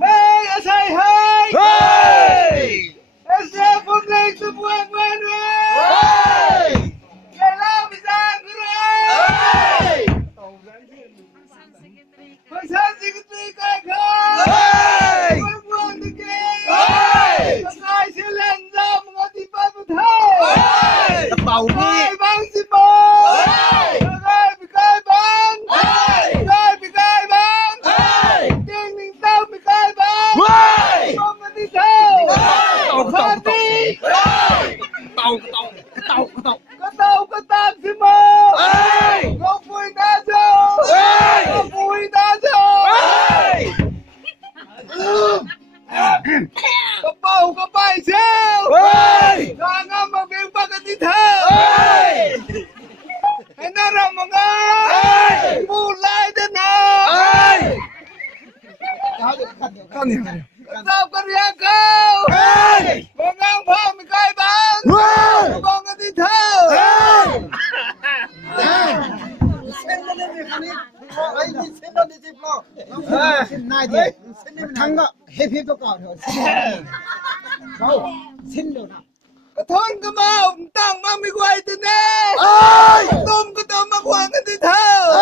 Hey, I say hey! Hey! It's there for me to work with me! Hey! Get love is angry! Hey! Con san secretary cái không? Hey! Work one again! Hey! Con ai sẽ lên ra một ngọn tim bay một thề! Hey! Bầu đi! Băng xin bố! Hey! Bị gai băng! Hey! Bị gai băng! Hey! Tiếng mình tao bị gai băng! Hey! Không có đi theo! Hey! Đi! Hey! Cái tàu xin bố! Hey! Có vui đá cho! Hey! Có vui đá cho! Hey! Có bầu có bay sao? Hey! Đang ngắm mà miếng bạc đi theo! Hey! Hãy nói rằng mọi người! Hey! Mù lại thế nào! Hey! Sao con riêng không? Hey! Con ngang phong mình coi bán! Hey! Con đi theo! Hey! Thôn cái màu tăng mang mi quay từ nè. Tôm cái tôm mang quăng cái đi theo.